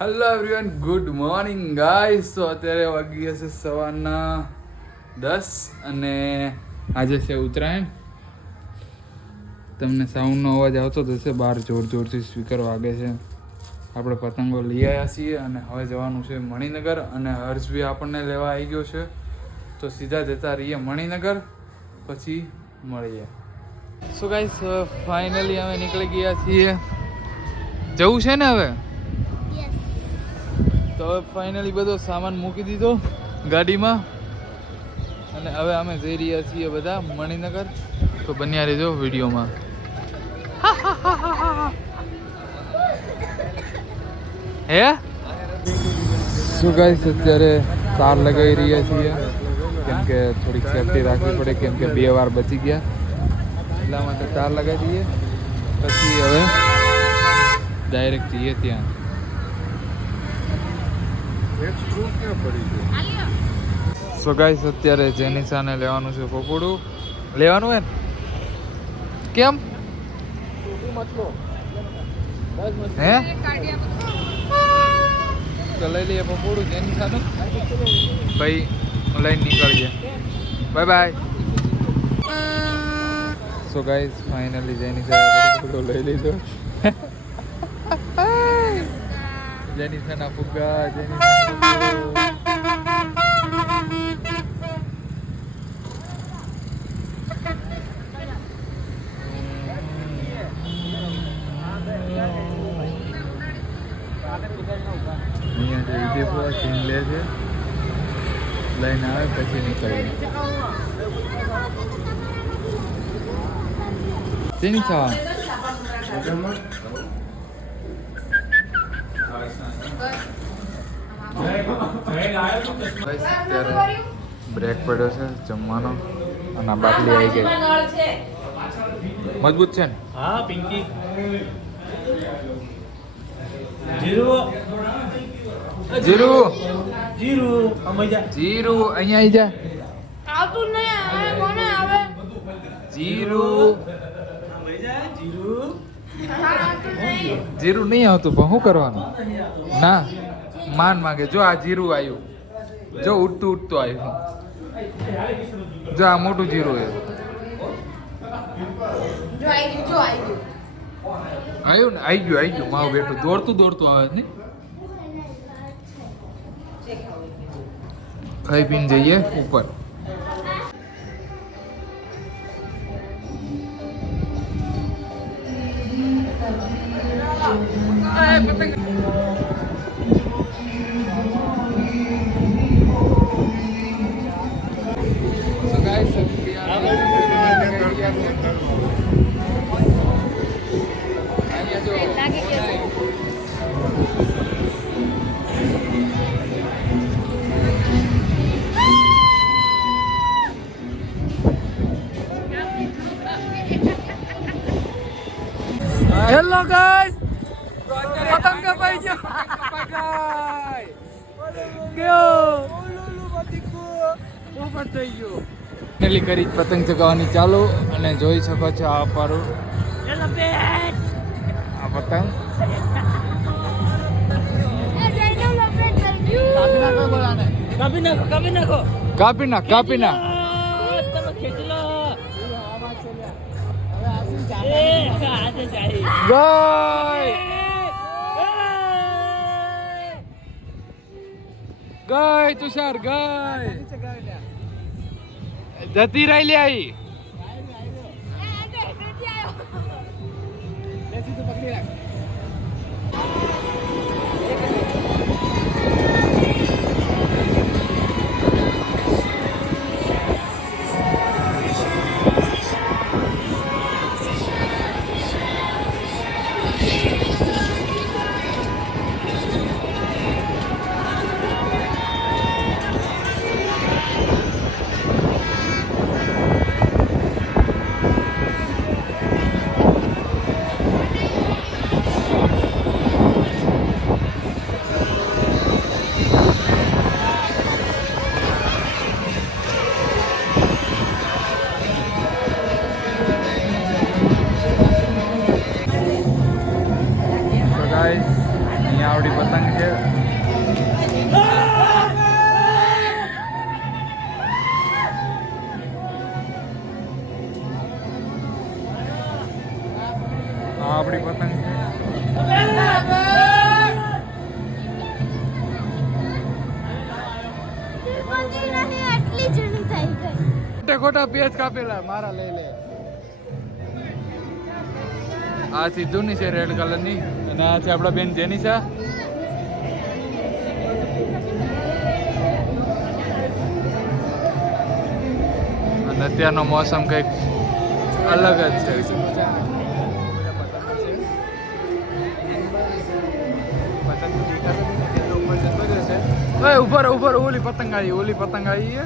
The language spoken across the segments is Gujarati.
Hello everyone, good morning guys. તો અત્યારે વાગી હશે સવારના 10 અને આજે છે ઉત્તરાયણ. તમને સાઉન્ડનો અવાજ આવતો જ હશે, બહાર જોર જોરથી સ્પીકર વાગે છે. આપણે પતંગો લઈ આવ્યા છીએ અને હવે જવાનું છે મણિનગર, અને હર્ષ બી આપણને લેવા આવી ગયો છે. તો સીધા જતા રહીએ મણિનગર, પછી મળીએ. સો ગાઈસ, ફાઇનલી અમે નીકળી ગયા છીએ. જવું છે ને હવે? તો હવે ફાઇનલી બધો સામાન મૂકી દીધો ગાડીમાં, અને હવે અમે જઈ રહ્યા છીએ બધા મણિનગર. તો બન્યા રહેજો વિડીયોમાં. હે શું ગાઈસ, અત્યારે તાર લગાવી રહ્યા છીએ, કેમ કે થોડીક સેફટી રાખવી પડે, કેમ કે 2 વાર બચી ગયા, એટલા માટે તાર લગાવી દઈએ. પછી હવે ડાયરેક્ટ જઈએ ત્યાં. સો ગાઈસ, અત્યારે જેનિસાને લેવાનું છે પપોડું. લેવાનું હે કેમ? હે તો લઈ લઈએ પપોડું જેનિસાનું, ભાઈ લઈને નીકળીએ. Bye bye. So guys, finally Jenisa પપોડું લઈ લીધો. જેનિસાના ફુગ્ગા, જેનિસાના અહીંયા જે વિજયપુરા સીન લે છે, લઈને આવે પછી નીકળીએ. તેની ખાવા અત્યારે બ્રેક પડ્યો છે જમવાનો, અને આ બાટલી આવી ગઈ. મજબૂત છે ને? હા, પિંકી જીરું જીરું જીરું અમૈજા જીરું અહીંયા આવી જા. આવતું નહીં આવે, કોને આવે? જીરું અમૈજા જીરું આવતું નહીં. જીરું નહીં આવતું, પણ શું કરવાનું? ના માન માગે. જો આ જીરું આવ્યું, જો ઉઠતું ઉઠતું આવ્યું. જો આ મોટું જીરું છે. જો આવી ગયું, જો આવી ગયું. આવ્યું ને? આવી ગયું મારું બેટું દોડતું દોડતું આવે ને. ખાઈ પીને જઈએ ઉપર. હેલો ગાઈસ, પતંગ કપાઈ ગયો. ફાઇનલી કરી પતંગ ચગાવવાની ચાલુ, અને જોઈ શકો છો આ પારું આ પતંગ. કાપી નાખ કાપી નાખ. ગાય તુષાર ગાય જતી રહી લે આવી. પતંગ છે. આ આપણી પતંગ છે. ખોટા પેચ કાપેલા મારા લઈ લે. આ સિદ્ધુની છે રેડ કલરની અને આ છે આપણા બેન જેનિશા. અને અત્યારનો મોસમ કંઈક અલગ જ છે. ઉપર ઉપર ઓલી પતંગ આવી છે.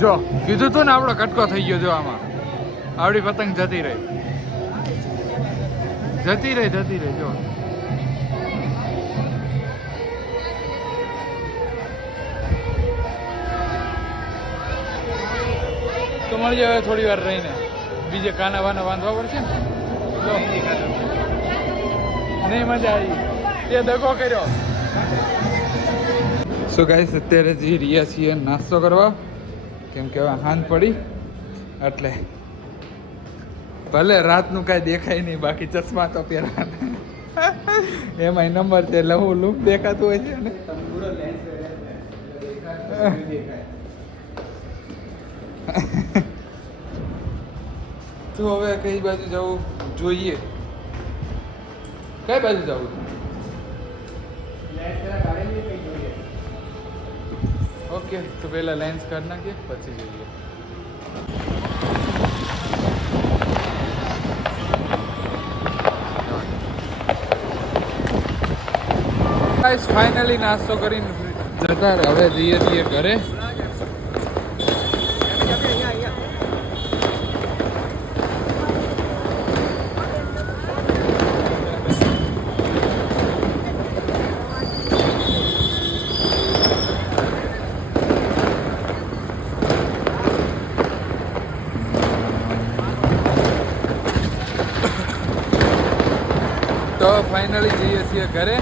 જો કીધું તું ને આપણો કટકો થઈ ગયો. જો આમાં આવડી પતંગ જતી રહી જો. તો મળી જાય થોડી વાર રહીને. બીજે કાના વાના બાંધવા પડશે ને. જો નહીં મજા આવી એ દગો કર્યો. સો ગાઈસ અત્યારે જઈ રહ્યા છીએ નાસ્તો કરવા, કેમ કે હવે હાંજ પડી એટલે ભલે રાતનું કાંઈ દેખાય નહીં, બાકી ચશ્મા તો પહેરવાના. એમાંય નંબર છે એટલે હું લૂક દેખાતું હોય છે ને. તો હવે કઈ બાજુ જવું જોઈએ? કઈ બાજુ જવું? ઓકે તો પહેલા લેન્સ કાઢી નાખીએ પછી જોઈએ. ગાઈસ ફાઇનલી નાસ્તો કરીને જતા હવે જઈએ છીએ ઘરે. તો ફાઇનલી જઈએ છીએ ઘરે.